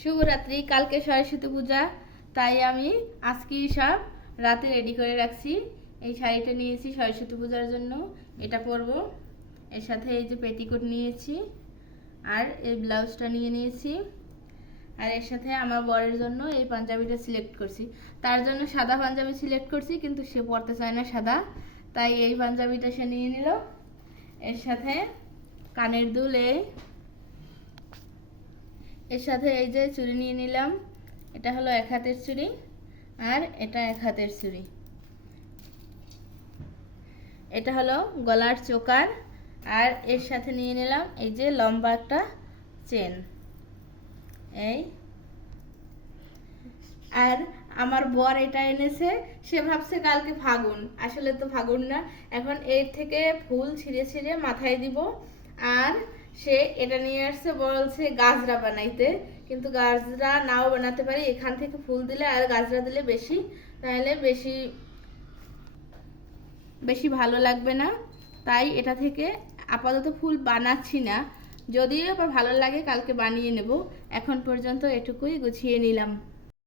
শুভরাত্রি। কালকে সরস্বতী পূজা, তাই আমি আজকেই সব রাতে রেডি করে রাখছি। এই শাড়িটা নিয়েছি সরস্বতী পূজার জন্য, এটা পরবো। এর সাথে এই যে পেটিকোট নিয়েছি, আর এই ব্লাউজটা নিয়ে নিয়েছি। আর এর সাথে আমার বরের জন্য এই পাঞ্জাবিটা সিলেক্ট করছি। তার জন্য সাদা পাঞ্জাবি সিলেক্ট করছি, কিন্তু সে পরতে চায় না সাদা, তাই এই পাঞ্জাবিটা সে নিয়ে নিল। এর সাথে কানের দুল, এর সাথে এই যে চুড়ি নিয়ে নিলাম। এটা হলো এক হাতের চুড়ি, আর এটা এক হাতের চুড়ি। এটা হলো গলার চোকার, আর এর সাথে নিয়ে নিলাম এই যে লম্বা একটা চেন। এই আর আমার বর এটা এনেছে, সে ভাবছে কালকে ফাগুন, আসলে তো ফাগুন না। এখন এর থেকে ফুল ছিঁড়ে ছিঁড়ে মাথায় দিব। আর সে এটা নিয়ে আসছে, বলছে গাজরা বানাইতে, কিন্তু গাজরা নাও বানাতে পারি। এখান থেকে ফুল দিলে আর গাজরা দিলে বেশি, তাহলে বেশি বেশি ভালো লাগবে না। তাই এটা থেকে আপাতত ফুল বানাচ্ছি না, যদিও আবার ভালো লাগে কালকে বানিয়ে নেব। এখন পর্যন্ত এটুকুই গুছিয়ে নিলাম।